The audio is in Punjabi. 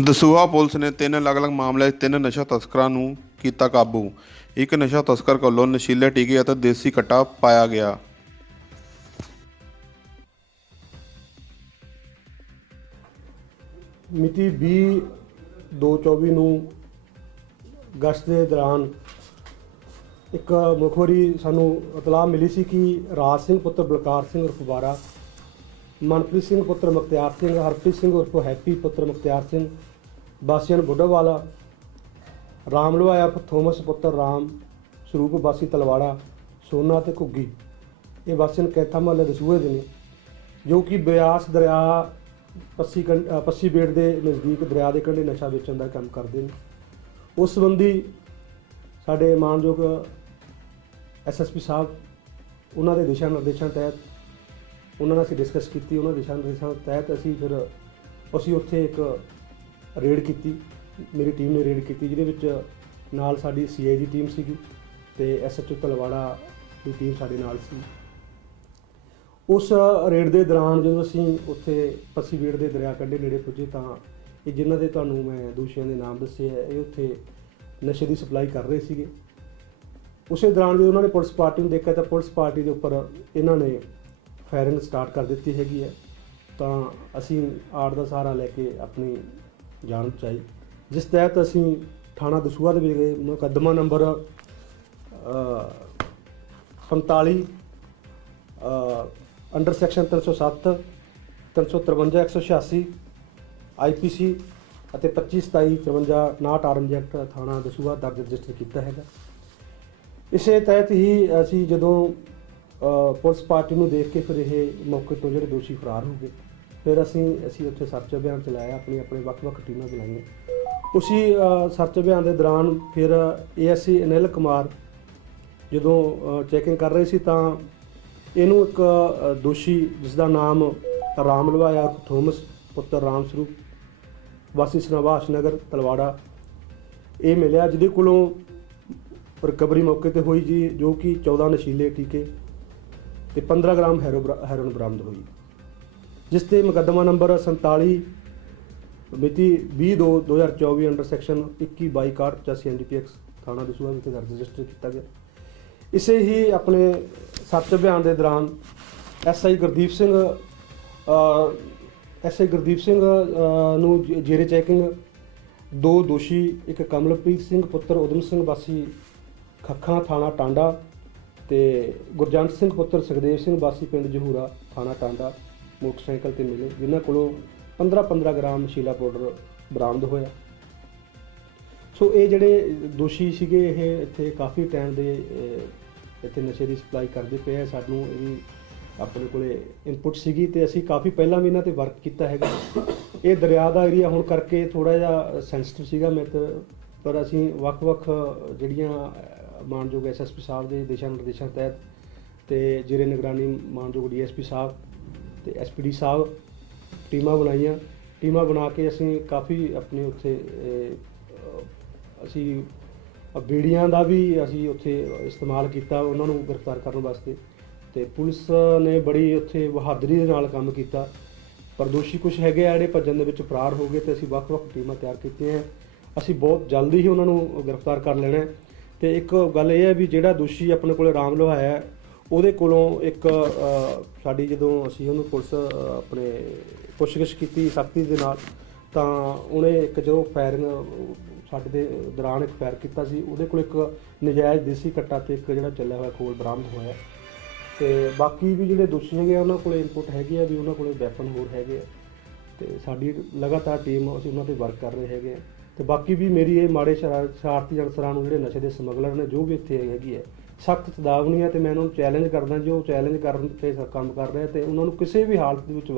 ਦਸੂਹਾ ਪੁਲਿਸ ਨੇ ਤਿੰਨ ਅਲੱਗ-ਅਲੱਗ ਮਾਮਲੇ 'ਚ ਤਿੰਨ ਨਸ਼ਾ ਤਸਕਰਾਂ ਨੂੰ ਕੀਤਾ ਕਾਬੂ ਇੱਕ ਨਸ਼ਾ ਤਸਕਰ ਕੋਲੋਂ ਨਸ਼ੀਲੇ ਟੀਕੇ ਅਤੇ ਦੇਸੀ ਕਟਾ ਪਾਇਆ ਗਿਆ ਮਿਤੀ 20 224 ਨੂੰ ਗਸ਼ਤ ਦੇ ਦੌਰਾਨ ਇੱਕ ਮੁਖਬਰੀ ਸਾਨੂੰ ਇਤਲਾਹ ਮਿਲੀ ਸੀ ਕਿ ਰਾਜ ਸਿੰਘ ਪੁੱਤਰ ਬਲਕਾਰ ਸਿੰਘ ਉਰਫ ਬਾਰਾ ਮਨਪ੍ਰੀਤ ਸਿੰਘ ਪੁੱਤਰ ਮੁਖਤਿਆਰ ਸਿੰਘ ਹਰਪ੍ਰੀਤ ਸਿੰਘ ਉਰਫ ਹੈਪੀ ਪੁੱਤਰ ਮੁਖਤਿਆਰ ਸਿੰਘ ਬਾਸੀਆਂ ਬੁੱਢਵਾਲਾ ਰਾਮ ਲਵਾਇਆ ਥੋਮਸ ਪੁੱਤਰ ਰਾਮ ਸਰੂਪ ਬਾਸੀ ਤਲਵਾੜਾ ਸੋਨਾ ਤੇ ਘੁੱਗੀ ਇਹ ਵਾਸੀਨ ਕੈਥਾ ਮਹੱਲੇ ਦੇ ਸੂਹੇ ਦੇ ਨੇ ਜੋ ਕਿ ਬਿਆਸ ਦਰਿਆ ਪੱਸੀ ਪੱਸੀ ਬੇੜ ਦੇ ਨਜ਼ਦੀਕ ਦਰਿਆ ਦੇ ਕੰਢੇ ਨਸ਼ਾ ਵੇਚਣ ਦਾ ਕੰਮ ਕਰਦੇ ਨੇ ਉਸ ਸੰਬੰਧੀ ਸਾਡੇ ਮਾਨਯੋਗ ਐਸਐਸਪੀ ਸਾਹਿਬ ਉਹਨਾਂ ਦੇ ਦਿਸ਼ਾ ਨਿਰਦੇਸ਼ਾਂ ਤਹਿਤ ਉਹਨਾਂ ਨਾਲ ਅਸੀਂ ਡਿਸਕਸ ਕੀਤੀ ਉਹਨਾਂ ਦਿਸ਼ਾ ਨਿਰਦੇਸ਼ਾਂ ਤਹਿਤ ਅਸੀਂ ਫਿਰ ਅਸੀਂ ਉੱਥੇ ਇੱਕ ਰੇਡ ਕੀਤੀ ਮੇਰੀ ਟੀਮ ਨੇ ਰੇਡ ਕੀਤੀ ਜਿਹਦੇ ਵਿੱਚ ਨਾਲ ਸਾਡੀ ਸੀਆਈ ਦੀ ਟੀਮ ਸੀਗੀ ਤੇ ਐਸਐਚਓ ਤਲਵਾੜਾ ਦੀ ਟੀਮ ਸਾਡੇ ਨਾਲ ਸੀ ਉਸ ਰੇਡ ਦੇ ਦੌਰਾਨ ਜਦੋਂ ਅਸੀਂ ਉੱਥੇ ਪਸੀਵੀੜ ਦੇ ਦਰਿਆ ਕੰਢੇ ਨੇੜੇ ਪੁੱਜੇ ਤਾਂ ਇਹ ਜਿਨ੍ਹਾਂ ਦੇ ਤੁਹਾਨੂੰ ਮੈਂ ਦੋਸ਼ੀਆਂ ਦੇ ਨਾਮ ਦੱਸੇ ਆ ਇਹ ਉੱਥੇ ਨਸ਼ੇ ਦੀ ਸਪਲਾਈ ਕਰ ਰਹੇ ਸੀਗੇ ਉਸੇ ਦੌਰਾਨ ਜਦੋਂ ਉਹਨਾਂ ਨੇ ਪੁਲਿਸ ਪਾਰਟੀ ਨੂੰ ਦੇਖਿਆ ਤਾਂ ਪੁਲਿਸ ਪਾਰਟੀ ਦੇ ਉੱਪਰ ਇਹਨਾਂ ਨੇ ਫਾਇਰਿੰਗ ਸਟਾਰਟ ਕਰ ਦਿੱਤੀ ਹੈਗੀ ਹੈ ਤਾਂ ਅਸੀਂ ਆੜ ਦਾ ਸਹਾਰਾ ਲੈ ਕੇ ਆਪਣੀ ਜਾਨ ਬਚਾਈ ਜਿਸ ਤਹਿਤ ਅਸੀਂ ਥਾਣਾ ਦਸੂਹਾ ਦੇ ਵਿੱਚ ਗਏ ਮੁਕੱਦਮਾ ਨੰਬਰ 45 ਅੰਡਰ ਸੈਕਸ਼ਨ 307 353 186 ਆਈਪੀਸੀ ਅਤੇ 25 27 53 ਨਾਟ ਐਕਟ ਥਾਣਾ ਦਸੂਹਾ ਦਰਜ ਰਜਿਸਟਰ ਕੀਤਾ ਹੈਗਾ ਇਸੇ ਤਹਿਤ ਹੀ ਅਸੀਂ ਜਦੋਂ ਪੁਲਿਸ ਪਾਰਟੀ ਨੂੰ ਦੇਖ ਕੇ ਫਿਰ ਇਹ ਮੌਕੇ ਤੋਂ ਜਿਹੜੇ ਦੋਸ਼ੀ ਫਰਾਰ ਹੋ ਗਏ ਫਿਰ ਅਸੀਂ ਅਸੀਂ ਉੱਥੇ ਸਰਚ ਅਭਿਆਨ ਚਲਾਇਆ ਆਪਣੀ ਆਪਣੇ ਵੱਖ-ਵੱਖ ਟੀਮਾਂ ਚਲਾਈਆਂ ਉਸੇ ਸਰਚ ਅਭਿਆਨ ਦੇ ਦੌਰਾਨ ਫਿਰ ਏਐਸਸੀ ਅਨਿਲ ਕੁਮਾਰ ਜਦੋਂ ਚੈਕਿੰਗ ਕਰ ਰਹੇ ਸੀ ਤਾਂ ਇਹਨੂੰ ਇੱਕ ਦੋਸ਼ੀ ਜਿਸ ਦਾ ਨਾਮ ਰਾਮ ਲਵਾਇਆ ਥੋਮਸ ਪੁੱਤਰ ਰਾਮ ਸਰੂਪ ਵਾਸੀ ਸਨਵਾਸ ਨਗਰ ਤਲਵਾੜਾ ਇਹ ਮਿਲਿਆ ਜਿਹਦੇ ਕੋਲੋਂ ਰਿਕਵਰੀ ਮੌਕੇ ਤੇ ਹੋਈ ਜੀ ਜੋ ਕਿ 14 ਨਸ਼ੀਲੇ ਟੀਕੇ ਤੇ 15 ਗ੍ਰਾਮ ਹੈਰੋਨ ਬਰਾਮਦ ਹੋਈ ਜਿਸ ਤੇ ਮੁਕੱਦਮਾ ਨੰਬਰ 47 ਮਿਤੀ 22 2024 ਅੰਡਰ ਸੈਕਸ਼ਨ 21 22 85 ਐਨਡੀਪੀਐਕਸ ਥਾਣਾ ਦਸੂਆ ਵਿਖੇ ਦਰਜ ਰਜਿਸਟਰ ਕੀਤਾ ਗਿਆ ਇਸੇ ਹੀ ਆਪਣੇ ਸੱਚ ਅਭਿਆਨ ਦੇ ਦੌਰਾਨ ਐਸਆਈ ਗੁਰਦੀਪ ਸਿੰਘ ਐਸਏ ਗੁਰਦੀਪ ਸਿੰਘ ਨੂੰ ਜੇਰੇ ਚੈਕਿੰਗ ਦੋ ਦੋਸ਼ੀ ਇੱਕ ਕਮਲਪ੍ਰੀਤ ਸਿੰਘ ਪੁੱਤਰ ਉਦਮ ਸਿੰਘ ਵਾਸੀ ਖੱਖਾਂ ਥਾਣਾ ਟਾਂਡਾ ਤੇ ਗੁਰਜੰਤ ਸਿੰਘ ਪੁੱਤਰ ਸੁਖਦੇਵ ਸਿੰਘ ਵਾਸੀ ਪਿੰਡ ਜਹੂਰਾ ਥਾਣਾ ਟਾਂਡਾ ਮੋਟਰਸਾਈਕਲ ਤੇ ਮਿਲੇ ਜਿਨ੍ਹਾਂ ਕੋਲੋਂ 15-15 ਗ੍ਰਾਮ ਸ਼ੀਲਾ ਪਾਊਡਰ ਬਰਾਮਦ ਹੋਇਆ ਸੋ ਇਹ ਜਿਹੜੇ ਦੋਸ਼ੀ ਸੀਗੇ ਇਹ ਇੱਥੇ ਕਾਫੀ ਟਾਈਮ ਦੇ ਇੱਥੇ ਨਸ਼ੇ ਦੀ ਸਪਲਾਈ ਕਰਦੇ ਪਏ ਆ ਸਾਨੂੰ ਇਹਦੀ ਆਪਣੇ ਕੋਲੇ ਇਨਪੁਟ ਸੀਗੀ ਤੇ ਅਸੀਂ ਕਾਫੀ ਪਹਿਲਾਂ ਵੀ ਇਹਨਾਂ ਤੇ ਵਰਕ ਕੀਤਾ ਹੈਗਾ ਇਹ ਦਰਿਆ ਦਾ ਏਰੀਆ ਹੋਣ ਕਰਕੇ ਥੋੜਾ ਜਿਹਾ ਸੈਂਸਿਟਿਵ ਸੀਗਾ ਮੈਂ ਪਰ ਅਸੀਂ ਵੱਖ-ਵੱਖ ਜਿਹੜੀਆਂ ਮਾਨਯੋਗ ਐਸਐਸਪੀ ਸਾਹਿਬ ਦੇ ਦਿਸ਼ਾ ਨਿਰਦੇਸ਼ਾਂ ਤਹਿਤ ਤੇ ਜਿਹੜੇ ਨਿਗਰਾਨੀ ਮਾਨਯੋਗ ਡੀਐਸਪੀ ਸਾਹਿਬ ਤੇ ਐਸਪੀਡੀ ਸਾਹਿਬ ਟੀਮਾਂ ਬਣਾਈਆਂ ਟੀਮਾਂ ਬਣਾ ਕੇ ਅਸੀਂ ਕਾਫੀ ਆਪਣੇ ਉੱਥੇ ਅਸੀਂ ਬੀੜੀਆਂ ਦਾ ਵੀ ਅਸੀਂ ਉੱਥੇ ਇਸਤੇਮਾਲ ਕੀਤਾ ਉਹਨਾਂ ਨੂੰ ਗ੍ਰਿਫਤਾਰ ਕਰਨ ਵਾਸਤੇ ਤੇ ਪੁਲਿਸ ਨੇ ਬੜੀ ਉੱਥੇ ਬਹਾਦਰੀ ਦੇ ਨਾਲ ਕੰਮ ਕੀਤਾ ਪਰ ਦੋਸ਼ੀ ਕੁਝ ਹੈਗੇ ਆ ਜਿਹੜੇ ਭੱਜਣ ਦੇ ਵਿੱਚ ਫਰਾਰ ਹੋ ਗਏ ਤੇ ਅਸੀਂ ਵੱਖ-ਵੱਖ ਟੀਮਾਂ ਤਿਆਰ ਕੀਤੀਆਂ ਅਸੀਂ ਬਹੁਤ ਜਲਦੀ ਹੀ ਉਹਨਾਂ ਨੂੰ ਗ੍ਰਿਫਤਾਰ ਕਰ ਲੈਣਾ ਹੈ ਤੇ ਇੱਕ ਗੱਲ ਇਹ ਹੈ ਵੀ ਜਿਹੜਾ ਦੋਸ਼ੀ ਆਪਣੇ ਕੋਲੇ ਆਰਾਮ ਲਵਾਇਆ ਉਹਦੇ ਕੋਲੋਂ ਇੱਕ ਸਾਡੀ ਜਦੋਂ ਅਸੀਂ ਉਹਨੂੰ ਪੁਲਿਸ ਆਪਣੇ ਪੁੱਛਗਿੱਛ ਕੀਤੀ ਸਖਤੀ ਦੇ ਨਾਲ ਤਾਂ ਉਹਨੇ ਇੱਕ ਜਦੋਂ ਫਾਇਰਿੰਗ ਸਾਡੇ ਦੇ ਦੌਰਾਨ ਇੱਕ ਫਾਇਰ ਕੀਤਾ ਸੀ ਉਹਦੇ ਕੋਲ ਇੱਕ ਨਜਾਇਜ਼ ਦੇਸੀ ਕੱਟਾ ਤੇ ਇੱਕ ਜਿਹੜਾ ਚੱਲਿਆ ਹੋਇਆ ਖੋਲ ਬਰਾਮਦ ਹੋਇਆ ਤੇ ਬਾਕੀ ਵੀ ਜਿਹੜੇ ਦੋਸ਼ੀ ਹੈਗੇ ਉਹਨਾਂ ਕੋਲੇ ਇਨਪੁਟ ਹੈਗੇ ਆ ਵੀ ਉਹਨਾਂ ਕੋਲੇ ਵੈਪਨ ਹੋਰ ਹੈਗੇ ਆ ਤੇ ਸਾਡੀ ਲਗਾਤਾਰ ਟੀਮ ਅਸੀਂ ਉਹਨਾਂ ਤੇ ਵਰਕ ਕਰ ਰਹੇ ਹੈਗੇ ਆ ਤੇ ਬਾਕੀ ਵੀ ਮੇਰੀ ਇਹ ਮਾੜੇ ਸ਼ਰਾਰਤੀ ਅਨਸਰਾਂ ਨੂੰ ਜਿਹੜੇ ਨਸ਼ੇ ਦੇ ਸਮਗਲਰ ਨੇ ਜੋ ਵੀ ਇੱਥੇ ਹੈਗੀ ਹੈ ਸਖਤ ਚੇਤਾਵਨੀ ਹੈ ਤੇ ਮੈਂ ਉਹਨਾਂ ਨੂੰ ਚੈਲੰਜ ਕਰਦਾ ਜੋ ਚੈਲੰਜ ਕਰਨ ਤੇ ਕੰਮ ਕਰ ਰਿਹਾ ਤੇ ਉਹਨਾਂ ਨੂੰ ਕਿਸੇ ਵੀ ਹਾਲਤ ਦੇ ਵਿੱਚ